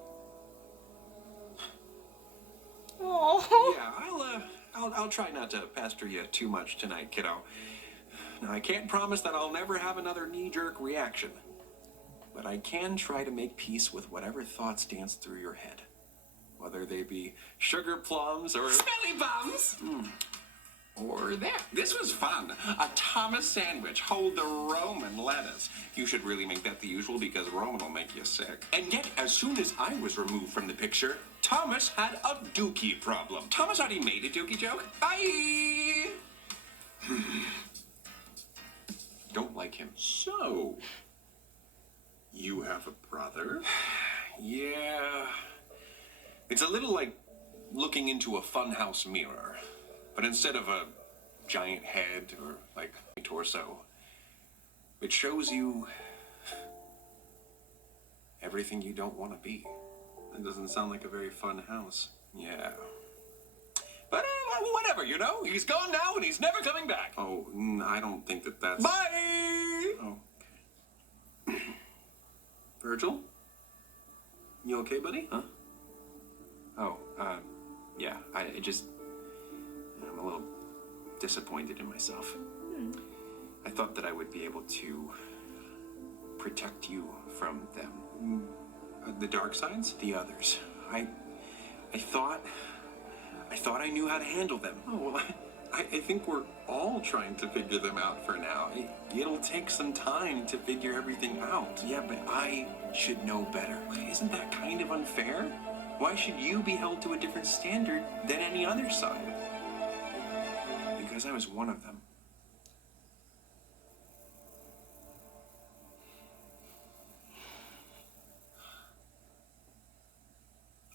Oh. Yeah, I'll try not to pester you too much tonight, kiddo. Now, I can't promise that I'll never have another knee-jerk reaction, but I can try to make peace with whatever thoughts dance through your head, whether they be sugar plums or smelly bums. Or that. This was fun. A Thomas sandwich. Hold the Roman lettuce. You should really make that the usual because Roman will make you sick. And yet, as soon as I was removed from the picture, Thomas had a dookie problem. Thomas already made a dookie joke. Bye! Don't like him. So, you have a brother? Yeah. It's a little like looking into a funhouse mirror. But instead of a giant head or like a torso, it shows you everything you don't want to be. That doesn't sound like a very fun house. Yeah. But whatever, you know? He's gone now and he's never coming back. Oh, I don't think that's... Bye! Oh, okay. Virgil? You okay, buddy? Huh? Oh, yeah, I'm a little disappointed in myself. I thought that I would be able to protect you from them. The dark sides? The others. I thought I knew how to handle them. Oh, well, I think we're all trying to figure them out for now. It'll take some time to figure everything out. Yeah, but I should know better. Isn't that kind of unfair? Why should you be held to a different standard than any other side? Because I was one of them.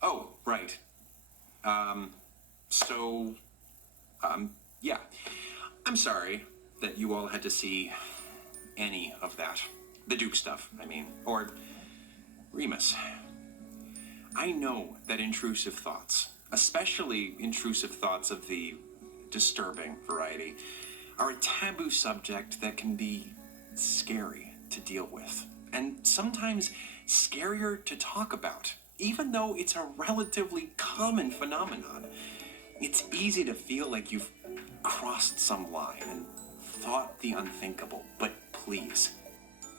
Oh, right. Yeah. I'm sorry that you all had to see any of that. The Duke stuff, I mean. Or Remus. I know that intrusive thoughts, especially intrusive thoughts of the disturbing variety, are a taboo subject that can be scary to deal with. And sometimes scarier to talk about. Even though it's a relatively common phenomenon, it's easy to feel like you've crossed some line and thought the unthinkable. But please,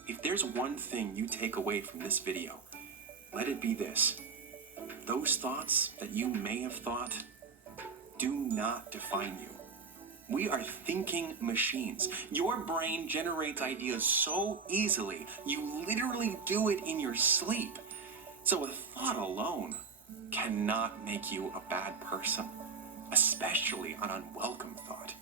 if there's one thing you take away from this video, let it be this. Those thoughts that you may have thought do not define you. We are thinking machines. Your brain generates ideas so easily, you literally do it in your sleep. So a thought alone cannot make you a bad person, especially an unwelcome thought.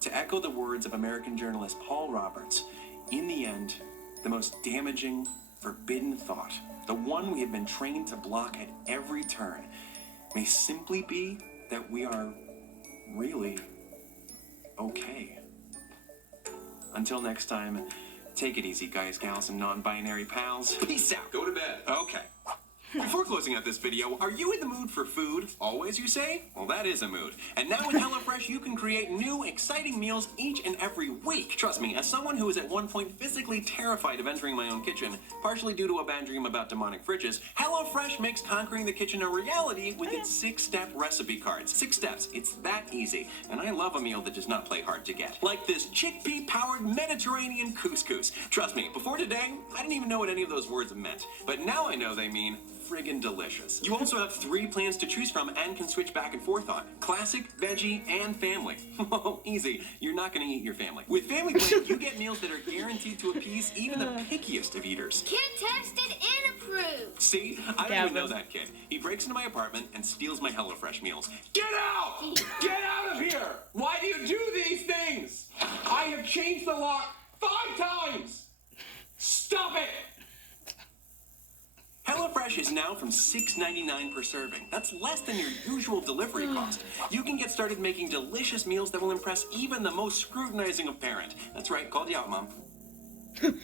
To echo the words of American journalist Paul Roberts, in the end, the most damaging, forbidden thought, the one we have been trained to block at every turn, may simply be that we are really okay. Until next time, take it easy, guys, gals, and non-binary pals. Peace out. Go to bed. Okay. Before closing out this video, are you in the mood for food? Always, you say? Well, that is a mood. And now with HelloFresh, you can create new, exciting meals each and every week. Trust me, as someone who was at one point physically terrified of entering my own kitchen, partially due to a bad dream about demonic fridges, HelloFresh makes conquering the kitchen a reality with its 6-step recipe cards. 6 steps. It's that easy. And I love a meal that does not play hard to get. Like this chickpea-powered Mediterranean couscous. Trust me, before today, I didn't even know what any of those words meant. But now I know they mean friggin' delicious. You also have 3 plans to choose from and can switch back and forth on. Classic, veggie, and family. Oh, easy. You're not gonna eat your family. With Family Plan, you get meals that are guaranteed to appease even the pickiest of eaters. Kid tested and approved. See? I don't even know that kid. He breaks into my apartment and steals my HelloFresh meals. Get out! Get out of here! Why do you do these things? I have changed the lock 5 times! Stop it! HelloFresh is now from $6.99 per serving. That's less than your usual delivery cost. You can get started making delicious meals that will impress even the most scrutinizing of parent. That's right, called you out, Mom.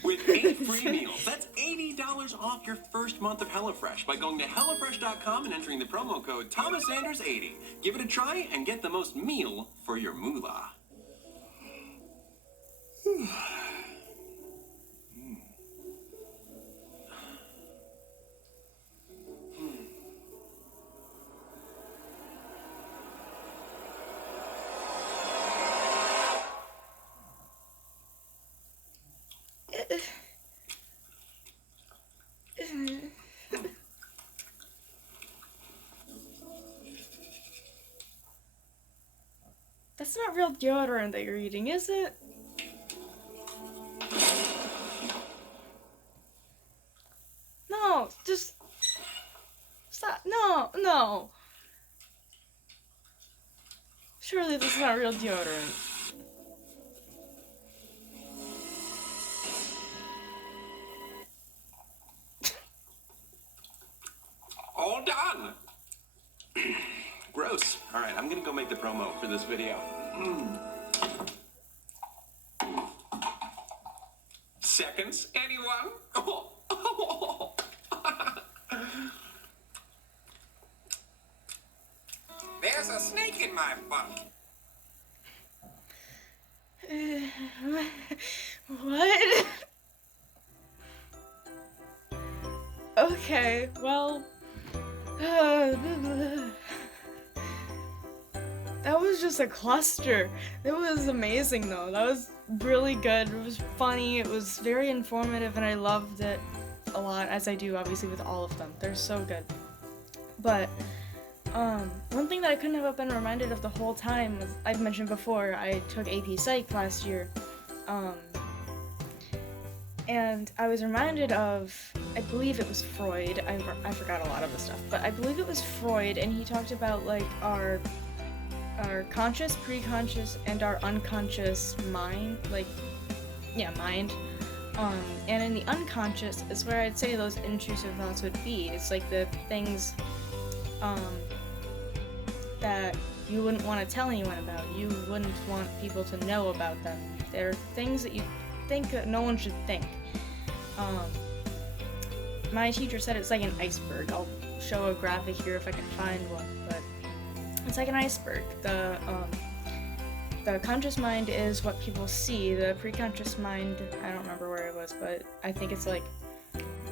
With 8 free meals, that's $80 off your first month of HelloFresh by going to HelloFresh.com and entering the promo code ThomasSanders80. Give it a try and get the most meal for your moolah. That's not real deodorant that you're eating, is it? No, just stop. No, no. Surely this is not real deodorant. All done! Gross. All right, I'm gonna go make the promo for this video. Seconds, anyone? There's a snake in my butt. What? Okay, well... that was just a cluster. It was amazing though. That was really good. It was funny. It was very informative and I loved it a lot, as I do obviously with all of them. They're so good. But one thing that I couldn't have been reminded of the whole time was, I've mentioned before, I took AP Psych last year. And I was reminded of, I believe it was Freud, I forgot a lot of the stuff, but I believe it was Freud, and he talked about like our conscious, pre-conscious, and our unconscious mind, mind. And in the unconscious is where I'd say those intrusive thoughts would be. It's like the things that you wouldn't want to tell anyone about. You wouldn't want people to know about them. They're things that you think that no one should think. My teacher said it's like an iceberg. I'll show a graphic here if I can find one, but it's like an iceberg. The conscious mind is what people see. The preconscious mind, I don't remember where it was, but I think it's like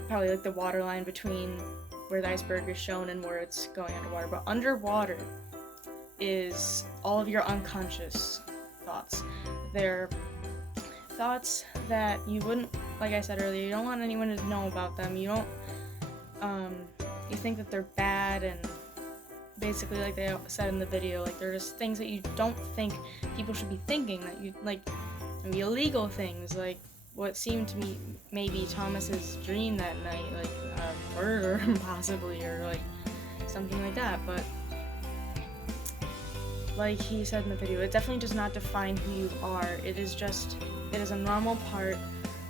probably like the water line between where the iceberg is shown and where it's going underwater. But underwater is all of your unconscious thoughts. They're thoughts that you wouldn't, like I said earlier, you don't want anyone to know about them. You don't, you think that they're bad, and basically, like they said in the video, like they're just things that you don't think people should be thinking, that you, like, maybe illegal things, like what seemed to me maybe Thomas's dream that night, like, murder him possibly, or like something like that. But like he said in the video, it definitely does not define who you are. It is a normal part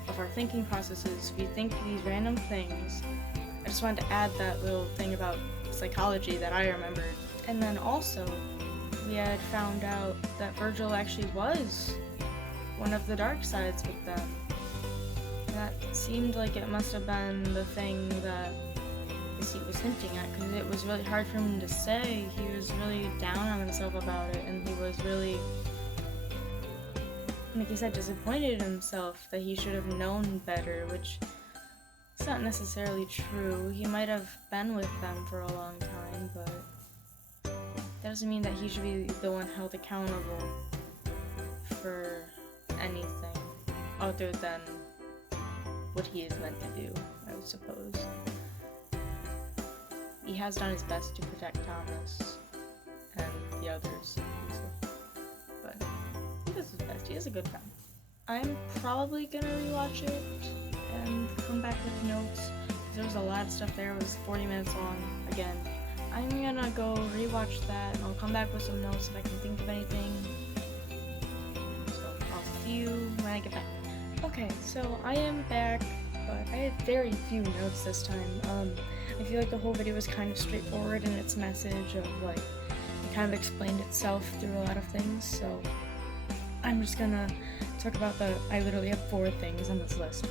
of our thinking processes. We think these random things. I just wanted to add that little thing about psychology that I remembered. And then also, we had found out that Virgil actually was one of the dark sides with them. That seemed like it must have been the thing that Deceit was hinting at, because it was really hard for him to say. He was really down on himself about it, and he was really, like he said, disappointed in himself that he should have known better, which is not necessarily true. He might have been with them for a long time, but that doesn't mean that he should be the one held accountable for anything other than what he is meant to do, I would suppose. He has done his best to protect Thomas and the others, but he does his best. He is a good friend. I'm probably gonna rewatch it and come back with notes. There was a lot of stuff there. It was 40 minutes long again. I'm gonna go rewatch that and I'll come back with some notes if I can think of anything. So I'll see you when I get back. Okay, so I am back, but I had very few notes this time. I feel like the whole video was kind of straightforward in its message of like, it kind of explained itself through a lot of things, so I'm just gonna talk about I literally have 4 things on this list.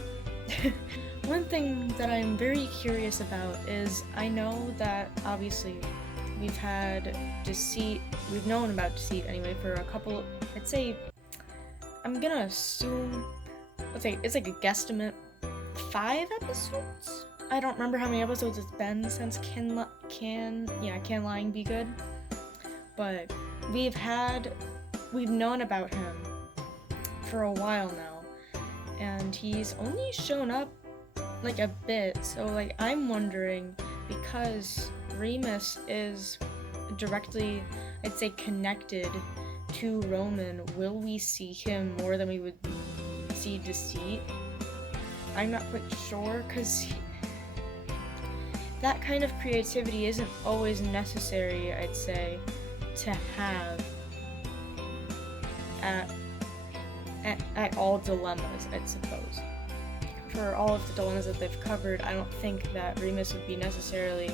One thing that I'm very curious about is, I know that obviously we've had Deceit, we've known about Deceit anyway for a couple, I'd say, I'm gonna assume, let's say it's like a guesstimate, 5 episodes? I don't remember how many episodes it's been since Can Lying Be Good? But we've known about him for a while now, and he's only shown up like a bit, so like I'm wondering, because Remus is directly, I'd say, connected to Roman, will we see him more than we would see Deceit? I'm not quite sure, because that kind of creativity isn't always necessary, I'd say, to have at all dilemmas, I'd suppose. For all of the dilemmas that they've covered, I don't think that Remus would be necessarily,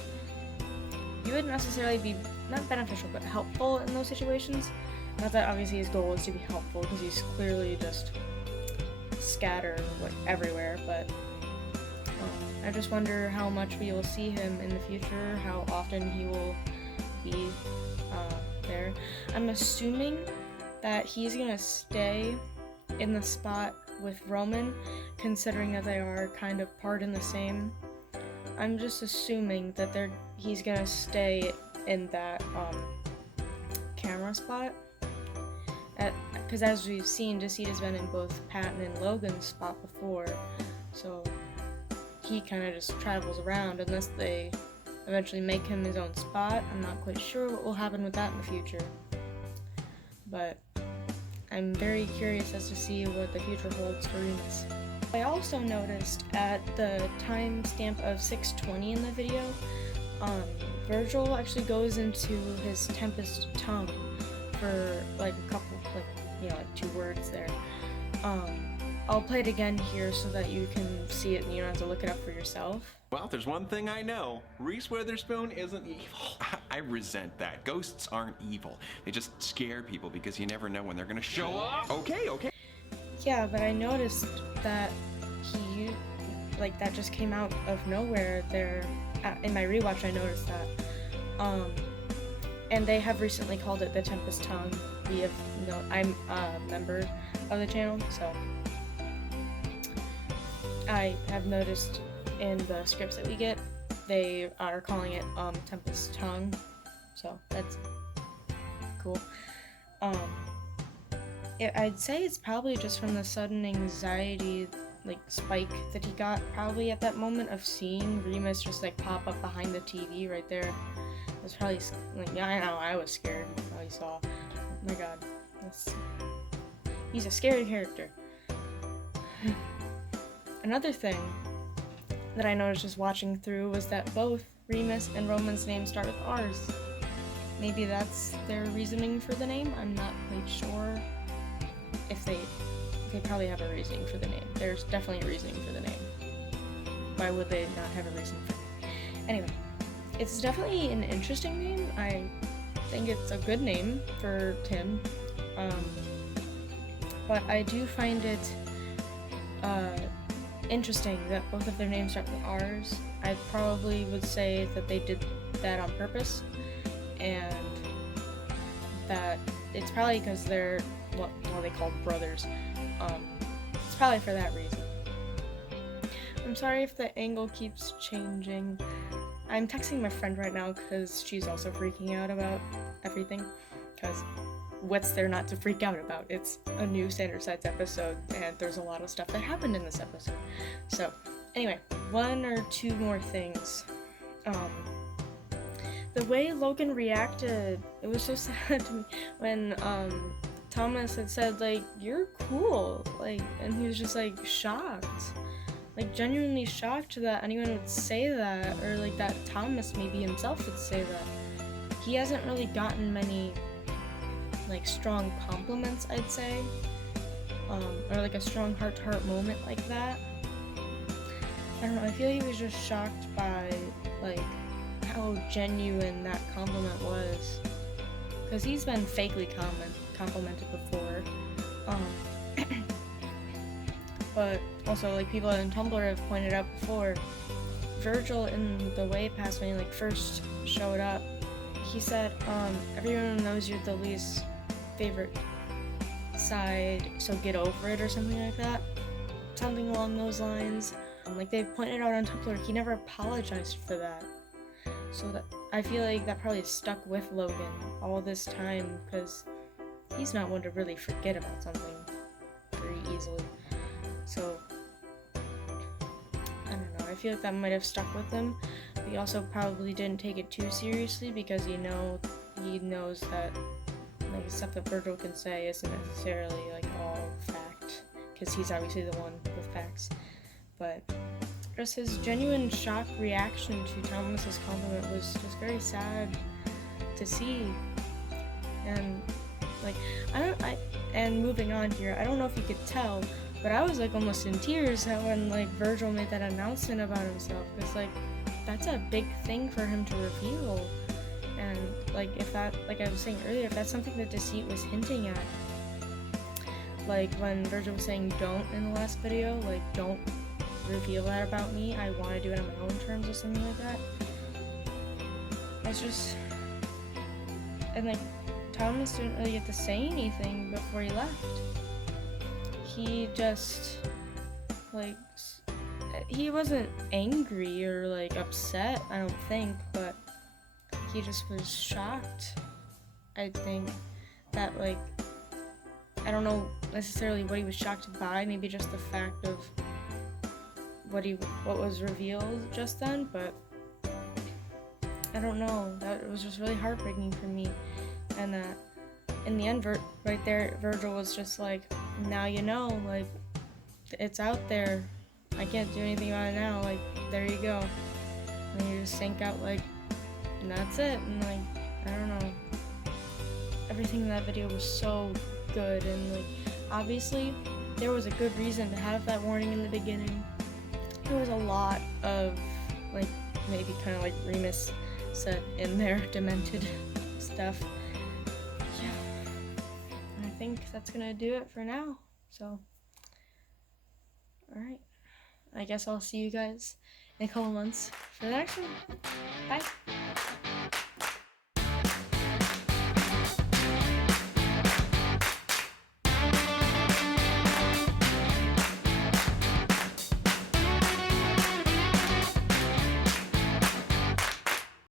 he wouldn't necessarily be, not beneficial, but helpful in those situations. Not that obviously his goal is to be helpful, because he's clearly just scattered like everywhere, but I just wonder how much we will see him in the future, how often he will be there. I'm assuming that he's gonna stay in the spot with Roman, considering that they are kind of part in the same. I'm just assuming that he's gonna stay in that camera spot. Because as we've seen, Deceit has been in both Patton and Logan's spot before, so he kind of just travels around unless they eventually make him his own spot. I'm not quite sure what will happen with that in the future, but I'm very curious as to see what the future holds for Remus. I also noticed at the timestamp of 6:20 in the video, Virgil actually goes into his Tempest tongue for like a couple, like 2 words there. I'll play it again here so that you can see it and you don't have to look it up for yourself. Well, there's one thing I know. Reese Witherspoon isn't evil. I resent that. Ghosts aren't evil. They just scare people because you never know when they're gonna show up. Okay. Yeah, but I noticed that that just came out of nowhere there. In my rewatch, I noticed that. And they have recently called it the Tempest Tongue. I'm a member of the channel, so I have noticed in the scripts that we get, they are calling it Tempest Tongue, so that's cool. I'd say it's probably just from the sudden anxiety spike that he got probably at that moment of seeing Remus just pop up behind the TV right there. It was probably yeah, I know, I was scared. You probably saw. Oh my god, he's a scary character. Another thing that I noticed just watching through was that both Remus and Roman's names start with R's. Maybe that's their reasoning for the name. I'm not quite sure if they probably have a reasoning for the name. There's definitely a reasoning for the name. Why would they not have a reason for it? Anyway, it's definitely an interesting name. I think it's a good name for Tim. But I do find it interesting that both of their names start with R's. I probably would say that they did that on purpose, and that it's probably because they're what they call brothers. It's probably for that reason. I'm sorry if the angle keeps changing. I'm texting my friend right now because she's also freaking out about everything. Because what's there not to freak out about? It's a new Standard Sides episode, and there's a lot of stuff that happened in this episode. So, anyway, one or two more things. The way Logan reacted, it was so sad to me when Thomas had said, like, "You're cool," like, and he was just like shocked, like genuinely shocked that anyone would say that, or like that Thomas maybe himself would say that. He hasn't really gotten many like strong compliments, I'd say, or like a strong heart-to-heart moment like that. I don't know, I feel he was just shocked by like how genuine that compliment was, because he's been fakely complimented before, but also like people on Tumblr have pointed out before, Virgil in the way past when he like first showed up, he said, everyone knows you're the least favorite side, so get over it, or something like that, something along those lines. Like they pointed out on Tumblr, he never apologized for that. So that I feel like that probably stuck with Logan all this time, because he's not one to really forget about something very easily. So I don't know, I feel like that might have stuck with him. But he also probably didn't take it too seriously, because he knows that like stuff that Virgil can say isn't necessarily like all fact, because he's obviously the one with facts. But just his genuine shock reaction to Thomas's compliment was just very sad to see. And like and moving on here, I don't know if you could tell, but I was like almost in tears when like Virgil made that announcement about himself, because like that's a big thing for him to reveal. And like if that, like I was saying earlier, if that's something that Deceit was hinting at, like when Virgil was saying don't in the last video, like don't reveal that about me, I want to do it on my own terms or something like that. It's just, and like Thomas didn't really get to say anything before he left. He just like, he wasn't angry or like upset, I don't think, but he just was shocked. I think that like, I don't know necessarily what he was shocked by, maybe just the fact of what was revealed just then, but I don't know, that was just really heartbreaking for me. And that in the end, right there, Virgil was just like, now you know, like, it's out there, I can't do anything about it now, like, there you go. And you just sank out, like, and that's it. And like, I don't know, everything in that video was so good, and like, obviously there was a good reason to have that warning in the beginning. There was a lot of like, maybe kind of like Remus said in there, demented stuff. Yeah, and I think that's gonna do it for now. So, alright, I guess I'll see you guys in a couple months for the next one. Bye.